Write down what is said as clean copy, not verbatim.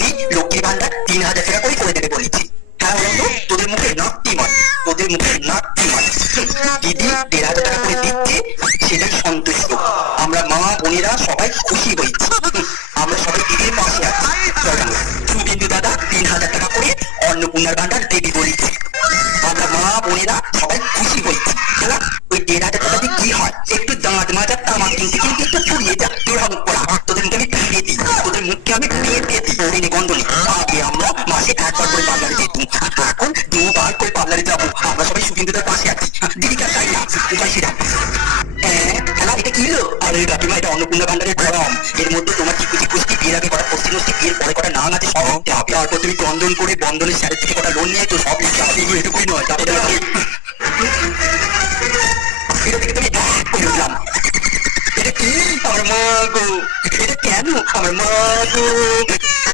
দিদি লক্ষ্মীর ভান্ডার 3000 টাকা করে দেবে বলেছি। হ্যাঁ বলতো, তোদের মুখে নাকটি মার, তোদের মুখে নাকটি মার। দিদি 1500 টাকা করে দিচ্ছে, সেটাই সন্তুষ্ট। আমরা মা বোনেরা সবাই খুশি হয়েছি। আমরা সবাই দিদির পাশে আছি। চলো শুভেন্দু দাদা 3000 টাকা করে অন্নপূর্ণার ভান্ডার দেবী বলেছি। আমরা মা বোনেরা সবাই খুশি হয়েছি। খেলা ওই 1500 টাকা দিয়ে কি হয়, একটু দাঁত মাজার তামাক কিনতে কিনতে একটু ফুরিয়ে যা। তোর মুখ পড়া, তোদের মুখে আমি ফিরিয়ে দিই, তোদের মুখকে আমি ফিরিয়ে দিই। নিবন্ধ নেই, আগে আমরা মাসে একবার করে পার্লারে যেতাম, এখন 2বার করে পার্লারে যাবো। আমরা সবাই সুবিন্দার পাশে আছি। দিদিকা চাই না উপায় সেটা। খেলা এটা কি হলো? আরে কাকিমা, এটা অন্নপূর্ণা ভান্ডারের ফর্ম। এর মধ্যে তোমার চিকু চিকুষ্টি, বিয়ের আগে করা পশ্চিম বিয়ের পরে করা নাম আছে, সব লিখতে হবে। তারপর তুমি বন্ধন করে বন্ধনের স্যারের থেকে কটা লোন নিয়ে তো সব লিখতে হবে। এটুকুই নয়, তারপরে এটা থেকে তুমি করে উঠলাম। এটা কি? আমার মা গো, এটা কেন? আমার মা গো।